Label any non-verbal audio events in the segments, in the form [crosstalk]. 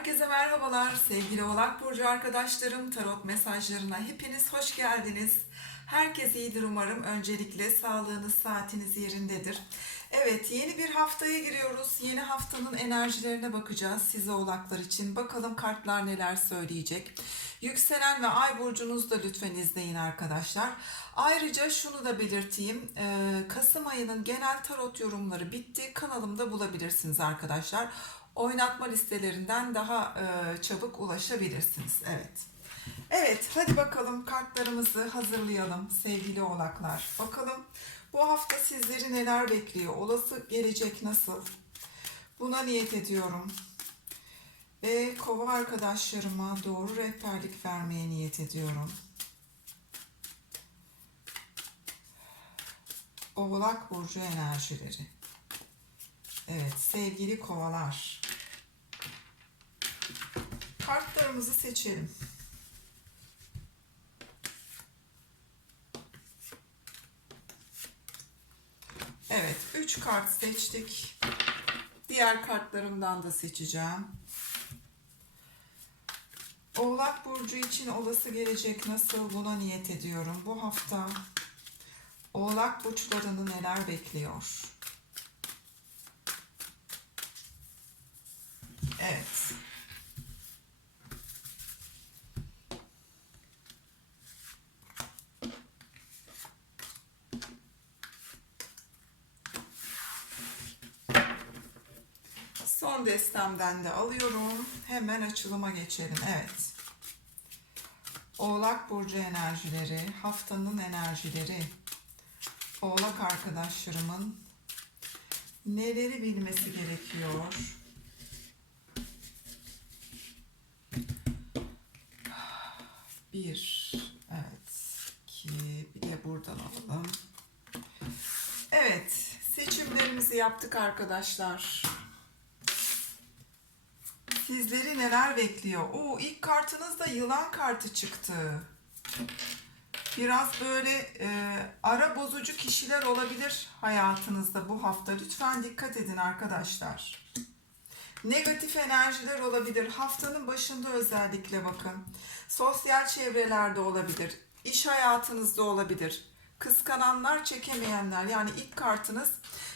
Herkese merhabalar sevgili Oğlak Burcu arkadaşlarım. Tarot mesajlarına hepiniz hoş geldiniz. Herkes iyidir umarım. Öncelikle sağlığınız, saatiniz yerindedir. Evet yeni bir haftaya giriyoruz. Yeni haftanın enerjilerine bakacağız size oğlaklar için. Bakalım kartlar neler söyleyecek. Yükselen ve ay burcunuzu da lütfen izleyin arkadaşlar. Ayrıca şunu da belirteyim. Ee, Kasım ayının genel tarot yorumları bitti. Kanalımda bulabilirsiniz arkadaşlar. Oynatma listelerinden daha e, çabuk ulaşabilirsiniz. Evet. Evet, hadi bakalım kartlarımızı hazırlayalım sevgili oğlaklar. Bakalım bu hafta sizleri neler bekliyor? Olası gelecek nasıl? Buna niyet ediyorum. Ve kova arkadaşlarıma doğru rehberlik vermeye niyet ediyorum. Oğlak Burcu enerjileri. Evet sevgili kovalar. Kartlarımızı seçelim. Evet 3 kart seçtik. Diğer kartlarımdan da seçeceğim. Oğlak Burcu için olası gelecek nasıl buna niyet ediyorum. Bu hafta Oğlak burçlarını neler bekliyor? Evet. Son destemden de alıyorum. Hemen açılıma geçelim. Evet. Oğlak burcu enerjileri, haftanın enerjileri. Oğlak arkadaşlarımın neleri bilmesi gerekiyor? Bir, evet, iki, bir de buradan alalım. Evet, seçimlerimizi yaptık arkadaşlar. Sizleri neler bekliyor? Oo, ilk kartınızda yılan kartı çıktı. Biraz böyle e, ara bozucu kişiler olabilir hayatınızda bu hafta. Lütfen dikkat edin arkadaşlar. Negatif enerjiler olabilir. Haftanın başında özellikle bakın. Sosyal çevrelerde olabilir. İş hayatınızda olabilir. Kıskananlar, çekemeyenler. Yani ilk kartınız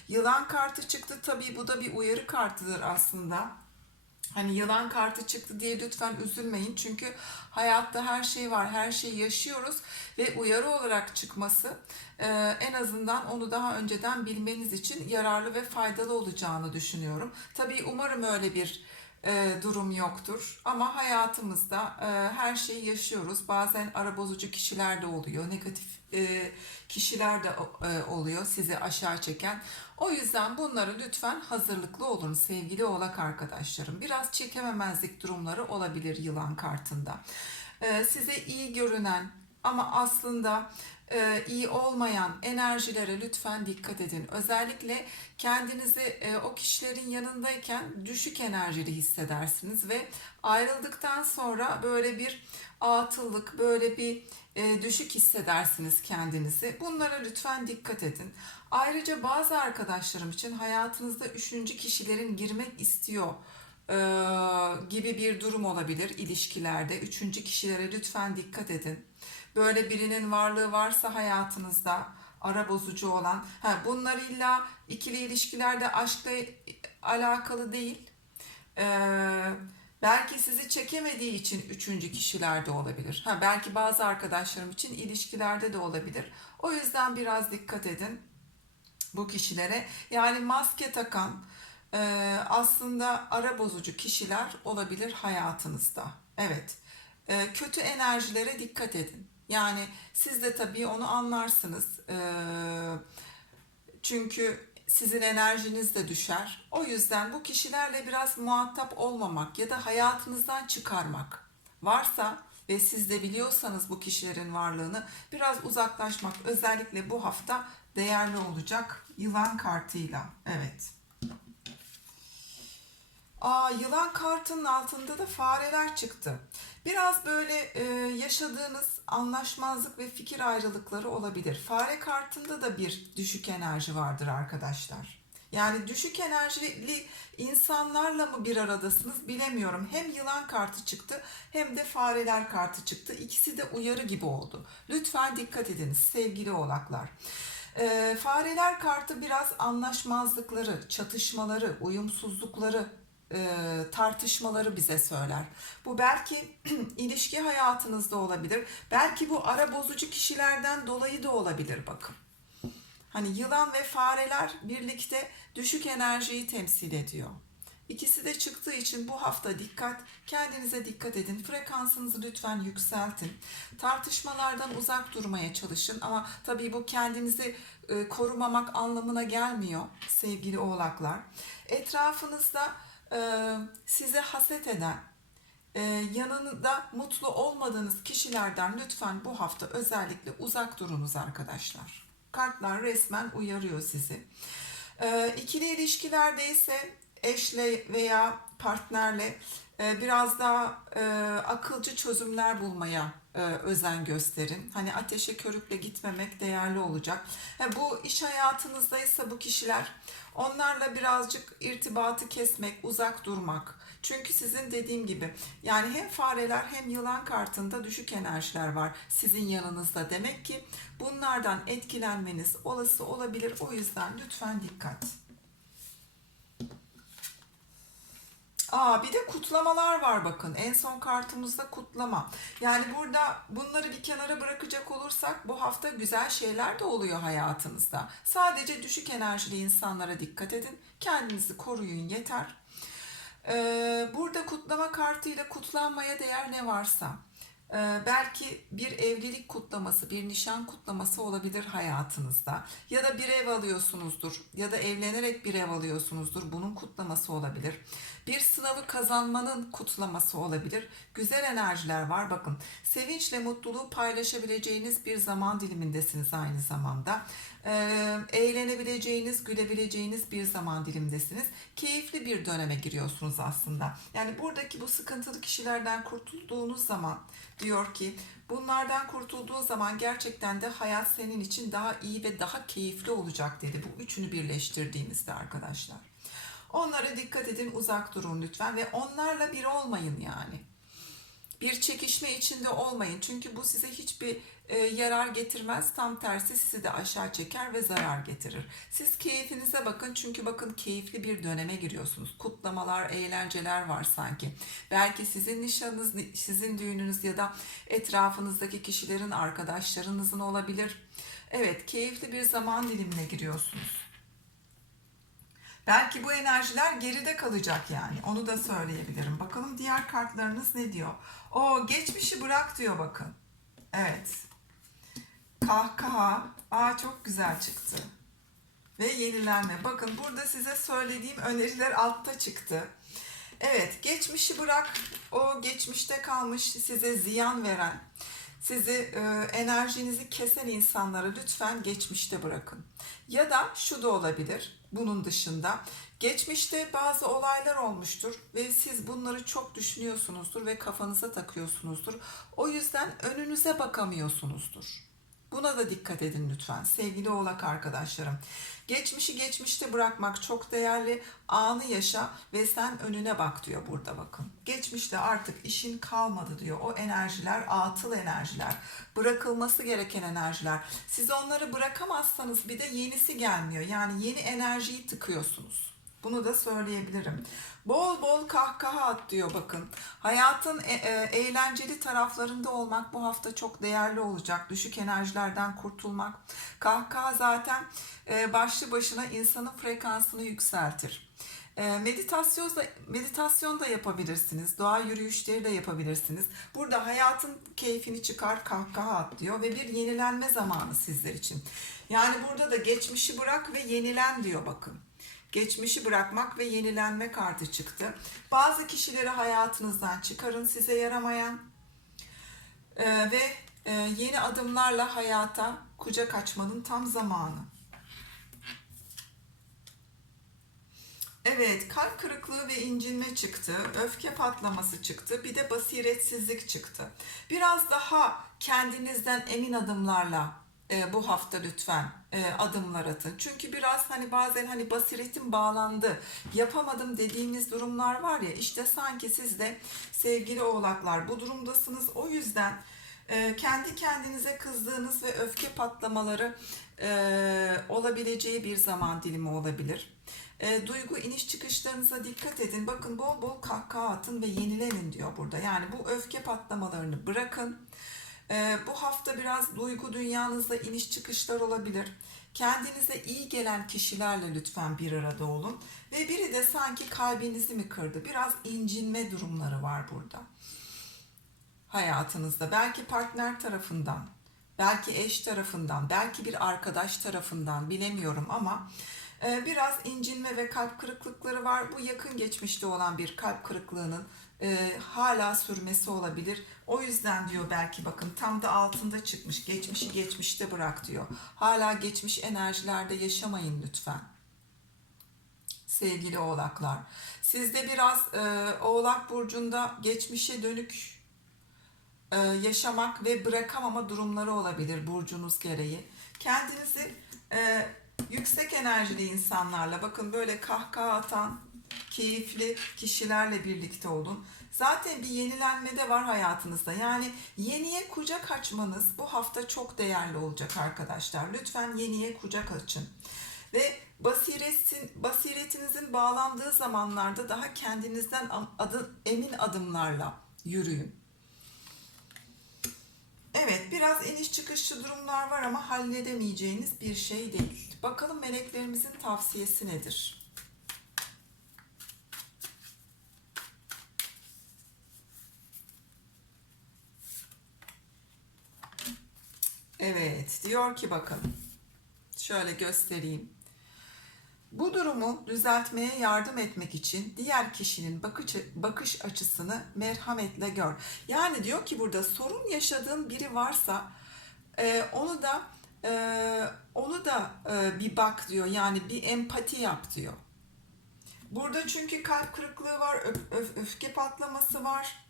yılan kartı çıktı. Tabii bu da bir uyarı kartıdır aslında. Hani yılan kartı çıktı diye lütfen üzülmeyin. Çünkü hayatta her şey var, her şeyi yaşıyoruz ve uyarı olarak çıkması e, en azından onu daha önceden bilmeniz için yararlı ve faydalı olacağını düşünüyorum. Tabii umarım öyle bir e, durum yoktur ama hayatımızda e, her şeyi yaşıyoruz. Bazen ara bozucu kişiler de oluyor, negatif e, kişiler de e, oluyor sizi aşağı çeken. O yüzden bunları lütfen hazırlıklı olun sevgili oğlak arkadaşlarım. Biraz çekememezlik durumları olabilir yılan kartında. Size iyi görünen ama aslında iyi olmayan enerjilere lütfen dikkat edin. Özellikle kendinizi e, o kişilerin yanındayken düşük enerjili hissedersiniz ve ayrıldıktan sonra böyle bir atıllık, böyle bir e, düşük hissedersiniz kendinizi. Bunlara lütfen dikkat edin. Ayrıca bazı arkadaşlarım için hayatınızda üçüncü kişilerin girmek istiyor e, gibi bir durum olabilir ilişkilerde. Üçüncü kişilere lütfen dikkat edin. Böyle birinin varlığı varsa hayatınızda ara bozucu olan. Ha, bunlar illa ikili ilişkilerde aşkla alakalı değil. Ee, belki sizi çekemediği için üçüncü kişilerde olabilir. Ha, belki bazı arkadaşlarım için ilişkilerde de olabilir. O yüzden biraz dikkat edin bu kişilere. Yani maske takan e, aslında ara bozucu kişiler olabilir hayatınızda. Evet. E, kötü enerjilere dikkat edin. Yani siz de tabii onu anlarsınız. E, çünkü sizin enerjiniz de düşer. O yüzden bu kişilerle biraz muhatap olmamak ya da hayatınızdan çıkarmak varsa ve siz de biliyorsanız bu kişilerin varlığını biraz uzaklaşmak özellikle bu hafta değerli olacak yılan kartıyla. Evet. Aa, yılan kartının altında da fareler çıktı. Biraz böyle e, yaşadığınız anlaşmazlık ve fikir ayrılıkları olabilir. Fare kartında da bir düşük enerji vardır arkadaşlar. Yani düşük enerjili insanlarla mı bir aradasınız bilemiyorum. Hem yılan kartı çıktı hem de fareler kartı çıktı. İkisi de uyarı gibi oldu. Lütfen dikkat ediniz sevgili oğlaklar. Ee, fareler kartı biraz anlaşmazlıkları, çatışmaları, uyumsuzlukları, e, tartışmaları bize söyler. Bu belki [clears throat] ilişki hayatınızda olabilir. Belki bu ara bozucu kişilerden dolayı da olabilir bakın. Hani yılan ve fareler birlikte düşük enerjiyi temsil ediyor. İkisi de çıktığı için bu hafta dikkat, kendinize dikkat edin. Frekansınızı lütfen yükseltin. Tartışmalardan uzak durmaya çalışın ama tabii bu kendinizi e, korumamak anlamına gelmiyor sevgili oğlaklar. Etrafınızda size haset eden, e, yanında mutlu olmadığınız kişilerden lütfen bu hafta özellikle uzak durunuz arkadaşlar. Kartlar resmen uyarıyor sizi. E, ikili ilişkilerde ise eşle veya partnerle e, biraz daha e, akılcı çözümler bulmaya e, özen gösterin. Hani ateşe körükle gitmemek değerli olacak. Ha, bu iş hayatınızdaysa bu kişiler onlarla birazcık irtibatı kesmek, uzak durmak. Çünkü sizin dediğim gibi yani hem fareler hem yılan kartında düşük enerjiler var sizin yanınızda. Demek ki bunlardan etkilenmeniz olası olabilir. O yüzden lütfen dikkat. Aa bir de kutlamalar var bakın. En son kartımızda kutlama. Yani burada bunları bir kenara bırakacak olursak bu hafta güzel şeyler de oluyor hayatınızda. Sadece düşük enerjili insanlara dikkat edin. Kendinizi koruyun yeter. Ee, burada kutlama kartıyla kutlanmaya değer ne varsa. Ee, belki bir evlilik kutlaması, bir nişan kutlaması olabilir hayatınızda. Ya da bir ev alıyorsunuzdur ya da evlenerek bir ev alıyorsunuzdur. Bunun kutlaması olabilir. Bir sınavı kazanmanın kutlaması olabilir. Güzel enerjiler var bakın. Sevinçle mutluluğu paylaşabileceğiniz bir zaman dilimindesiniz aynı zamanda. Ee, eğlenebileceğiniz, gülebileceğiniz bir zaman dilimdesiniz. Keyifli bir döneme giriyorsunuz aslında. Yani buradaki bu sıkıntılı kişilerden kurtulduğunuz zaman diyor ki bunlardan kurtulduğun zaman gerçekten de hayat senin için daha iyi ve daha keyifli olacak dedi. Bu üçünü birleştirdiğimizde arkadaşlar. Onlara dikkat edin, uzak durun lütfen ve onlarla bir olmayın yani. Bir çekişme içinde olmayın. Çünkü bu size hiçbir e, yarar getirmez. Tam tersi sizi de aşağı çeker ve zarar getirir. Siz keyfinize bakın. Çünkü bakın keyifli bir döneme giriyorsunuz. Kutlamalar, eğlenceler var sanki. Belki sizin nişanınız, sizin düğününüz ya da etrafınızdaki kişilerin, arkadaşlarınızın olabilir. Evet, keyifli bir zaman dilimine giriyorsunuz. Belki bu enerjiler geride kalacak yani. Onu da söyleyebilirim. Bakalım diğer kartlarınız ne diyor? O geçmişi bırak diyor bakın. Evet. Kahkaha. Aa çok güzel çıktı. Ve yenilenme. Bakın burada size söylediğim öneriler altta çıktı. Evet, geçmişi bırak. O geçmişte kalmış size ziyan veren, sizi e, enerjinizi kesen insanları lütfen geçmişte bırakın. Ya da şu da olabilir bunun dışında. Geçmişte bazı olaylar olmuştur ve siz bunları çok düşünüyorsunuzdur ve kafanıza takıyorsunuzdur. O yüzden önünüze bakamıyorsunuzdur. Buna da dikkat edin lütfen sevgili oğlak arkadaşlarım. Geçmişi geçmişte bırakmak çok değerli. Anı yaşa ve sen önüne bak diyor burada bakın. Geçmişte artık işin kalmadı diyor. O enerjiler atıl enerjiler. Bırakılması gereken enerjiler. Siz onları bırakamazsanız bir de yenisi gelmiyor. Yani yeni enerjiyi tıkıyorsunuz. Bunu da söyleyebilirim. Bol bol kahkaha at diyor bakın. Hayatın e- e- eğlenceli taraflarında olmak bu hafta çok değerli olacak. Düşük enerjilerden kurtulmak. Kahkaha zaten e, başlı başına insanın frekansını yükseltir. E, meditasyon da meditasyon da yapabilirsiniz. Doğa yürüyüşleri de yapabilirsiniz. Burada hayatın keyfini çıkar, kahkaha at diyor ve bir yenilenme zamanı sizler için. Yani burada da geçmişi bırak ve yenilen diyor bakın. Geçmişi bırakmak ve yenilenme kartı çıktı. Bazı kişileri hayatınızdan çıkarın size yaramayan Ee, ve e, yeni adımlarla hayata kucak açmanın tam zamanı. Evet, kalp kırıklığı ve incinme çıktı, öfke patlaması çıktı, bir de basiretsizlik çıktı. Biraz daha kendinizden emin adımlarla e, bu hafta lütfen e, adımlar atın. Çünkü biraz hani bazen hani basiretim bağlandı, yapamadım dediğimiz durumlar var ya işte sanki siz de sevgili oğlaklar bu durumdasınız. O yüzden e, kendi kendinize kızdığınız ve öfke patlamaları e, olabileceği bir zaman dilimi olabilir. E, duygu iniş çıkışlarınıza dikkat edin. Bakın bol bol kahkaha atın ve yenilenin diyor burada. Yani bu öfke patlamalarını bırakın. Ee, bu hafta biraz duygu dünyanızda iniş çıkışlar olabilir. Kendinize iyi gelen kişilerle lütfen bir arada olun. Ve biri de sanki kalbinizi mi kırdı? Biraz incinme durumları var burada. Hayatınızda. Belki partner tarafından, belki eş tarafından, belki bir arkadaş tarafından bilemiyorum ama biraz incinme ve kalp kırıklıkları var. Bu yakın geçmişte olan bir kalp kırıklığının e, hala sürmesi olabilir. O yüzden diyor belki bakın tam da altında çıkmış. Geçmişi geçmişte bırak diyor. Hala geçmiş enerjilerde yaşamayın lütfen. Sevgili oğlaklar. Sizde biraz e, oğlak burcunda geçmişe dönük e, yaşamak ve bırakamama durumları olabilir burcunuz gereği. Kendinizi e, yüksek enerjili insanlarla bakın böyle kahkaha atan keyifli kişilerle birlikte olun. Zaten bir yenilenme de var hayatınızda. Yani yeniye kucak açmanız bu hafta çok değerli olacak arkadaşlar. Lütfen yeniye kucak açın. Ve basiretin, basiretinizin bağlandığı zamanlarda daha kendinizden adı, emin adımlarla yürüyün. Evet, biraz iniş çıkışlı durumlar var ama halledemeyeceğiniz bir şey değil. Bakalım meleklerimizin tavsiyesi nedir? Evet, diyor ki bakın. Şöyle göstereyim. Bu durumu düzeltmeye yardım etmek için diğer kişinin bakış, bakış açısını merhametle gör. Yani diyor ki burada sorun yaşadığın biri varsa e, onu da e, onu da e, bir bak diyor. Yani bir empati yap diyor. Burada çünkü kalp kırıklığı var, öf, öf, öfke patlaması var.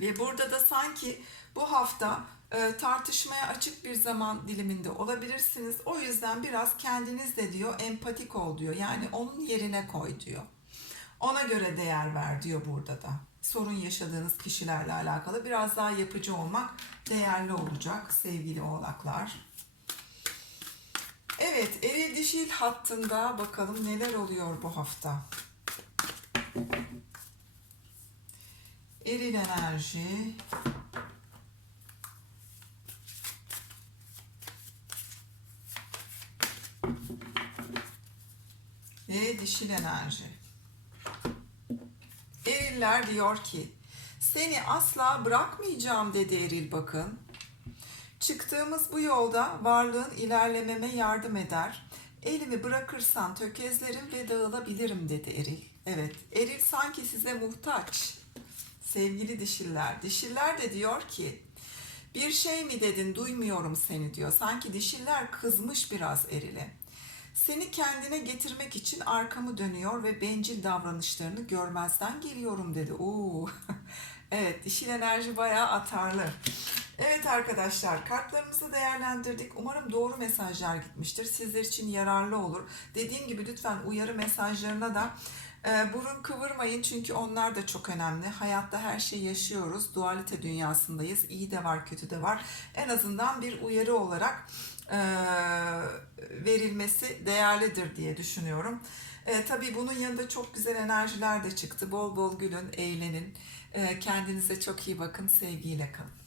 Ve burada da sanki bu hafta e, tartışmaya açık bir zaman diliminde olabilirsiniz. O yüzden biraz kendiniz de diyor empatik ol diyor. Yani onun yerine koy diyor. Ona göre değer ver diyor burada da. Sorun yaşadığınız kişilerle alakalı biraz daha yapıcı olmak değerli olacak sevgili oğlaklar. Evet, eril dişil hattında bakalım neler oluyor bu hafta. Eril enerji, ve dişil enerji. Eriller diyor ki seni asla bırakmayacağım dedi Eril bakın. Çıktığımız bu yolda varlığın ilerlememe yardım eder. Elimi bırakırsan tökezlerim ve dağılabilirim dedi Eril. Evet, Eril sanki size muhtaç. Sevgili dişiller, dişiller de diyor ki bir şey mi dedin duymuyorum seni diyor. Sanki dişiller kızmış biraz Eril'e. Seni kendine getirmek için arkamı dönüyor ve bencil davranışlarını görmezden geliyorum dedi. Oo. [laughs] evet, dişil enerji bayağı atarlı. Evet arkadaşlar, kartlarımızı değerlendirdik. Umarım doğru mesajlar gitmiştir. Sizler için yararlı olur. Dediğim gibi lütfen uyarı mesajlarına da burun kıvırmayın çünkü onlar da çok önemli. Hayatta her şeyi yaşıyoruz. Dualite dünyasındayız. İyi de var, kötü de var. En azından bir uyarı olarak e, verilmesi değerlidir diye düşünüyorum. E, tabii bunun yanında çok güzel enerjiler de çıktı. Bol bol gülün, eğlenin. E, kendinize çok iyi bakın. Sevgiyle kalın.